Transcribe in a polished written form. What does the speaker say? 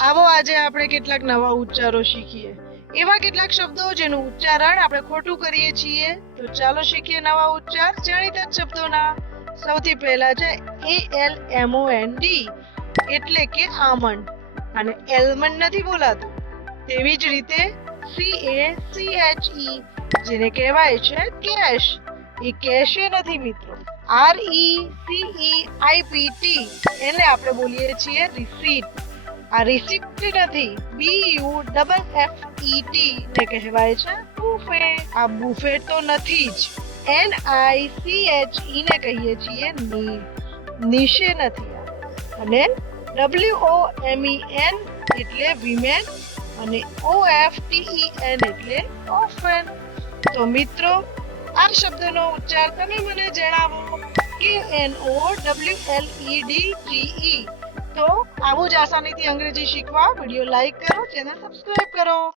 આવો આજે આપણે કેટલાક નવા ઉચ્ચારો શીખીએ. એવા કેટલાક શબ્દો જેનું ઉચ્ચારણ આપણે ખોટું કરીએ છીએ. તો ચાલો શીખીએ નવા ઉચ્ચાર જાણીતા શબ્દોના. સૌથી પહેલા છે ALMOND એટલે કે આમંડ, અને એલમંડ નથી બોલાતું. તેવી જ રીતે CACHE જેને કહેવાય છે કેશ, એ કેશે નથી મિત્રો. RECEIPT એને આપણે બોલીએ છીએ રિસીપ્ટ, આ રિસીપ્ટ નથી. BUFFET ને કહેવાય છે બુફે, આ બુફે તો નથી જ. NICHE ને કહીએ છીએ નીચે નથી. અને WOMEN એટલે વિમેન, અને OFTEN એટલે ઓફન. તો મિત્રો આ શબ્દનો ઉચ્ચાર તમે મને જણાવો. KNOWLEDGE. તો આવું જ આસાનીથી અંગ્રેજી શીખવા વિડિયો લાઈક કરો, ચેનલ સબસ્ક્રાઇબ કરો.